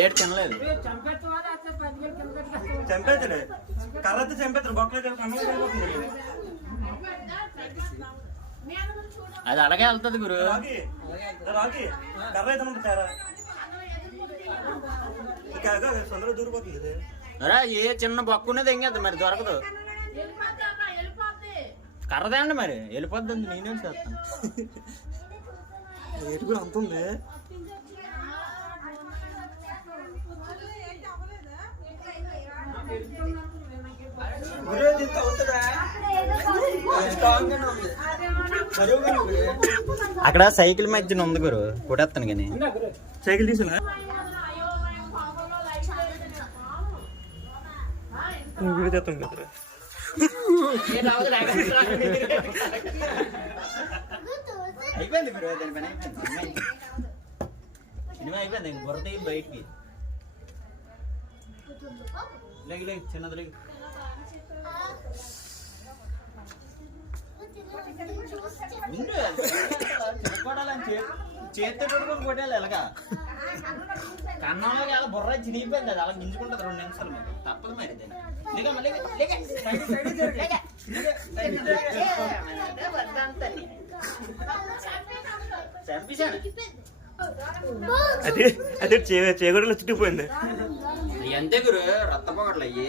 ఏడు తినలేదు. చంపేతాడు కర్రతో చంపేతాడు బొక్కలు అది అలాగే వెళ్తుంది గురు. రాకి కర్ర అయితే ఉంటారా తొందరగా దూరిపోతుంది. ఏ చిన్న బొక్క ఉన్నది ఎంగేది మరి దొరకదు. కర్రదేండి మరి వెళ్ళిపోద్ది. నేనేం చేస్తాను. రేటు కూడా అంత ఉంది. అక్కడ సైకిల్ మధ్యన ఉంది గురు. కొట్టేస్తాను కానీ సైకిల్ తీసుకున్నా వీడియో తెస్తాను కదా. అయిపోయింది గురు. దాని పని అయిపోయింది. బుర్ర బయటికి లేగి లేగి చిన్నది లేగి. చేతితో కొట్టుకొని కొట్టాలి ఎలాగా. కన్నంలోకి అలా బుర్ర చిరిగిపోయింది. అది అలా గింజుకుంటుంది 2 నిమిషాలు. మరి తప్పదు మరి. చంపేశాను. అదే అదే చేగూడలో చుట్టుకుపోయింది. అంతే గురు. రక్తపోగట్లు అయ్యి